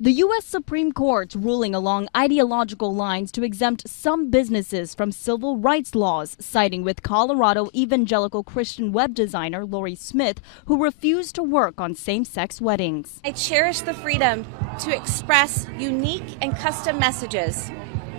The U.S. Supreme Court ruling along ideological lines to exempt some businesses from civil rights laws, siding with Colorado evangelical Christian web designer Lori Smith, who refused to work on same-sex weddings. I cherish the freedom to express unique and custom messages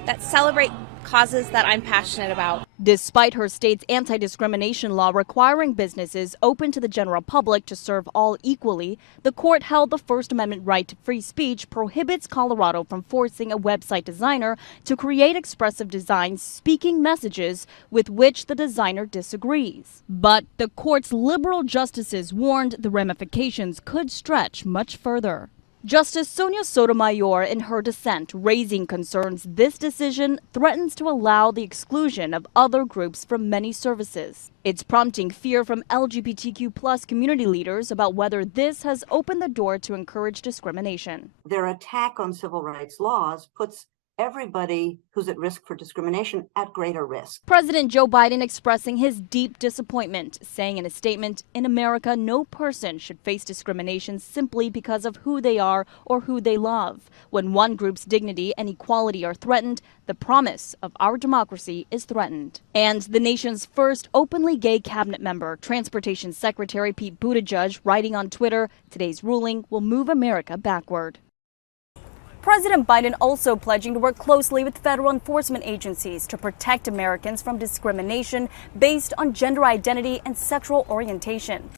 that celebrate causes that I'm passionate about. Despite her state's anti-discrimination law requiring businesses open to the general public to serve all equally, the court held the First Amendment right to free speech prohibits Colorado from forcing a website designer to create expressive designs speaking messages with which the designer disagrees. But the court's liberal justices warned the ramifications could stretch much further. Justice Sonia Sotomayor, in her dissent, raising concerns this decision threatens to allow the exclusion of other groups from many services. It's prompting fear from LGBTQ+ community leaders about whether this has opened the door to encourage discrimination. Their attack on civil rights laws puts everybody who's at risk for discrimination at greater risk. President Joe Biden expressing his deep disappointment, saying in a statement, "In America, no person should face discrimination simply because of who they are or who they love. When one group's dignity and equality are threatened, the promise of our democracy is threatened." And the nation's first openly gay cabinet member, Transportation Secretary Pete Buttigieg, writing on Twitter, "Today's ruling will move America backward." President Biden also pledging to work closely with federal enforcement agencies to protect Americans from discrimination based on gender identity and sexual orientation.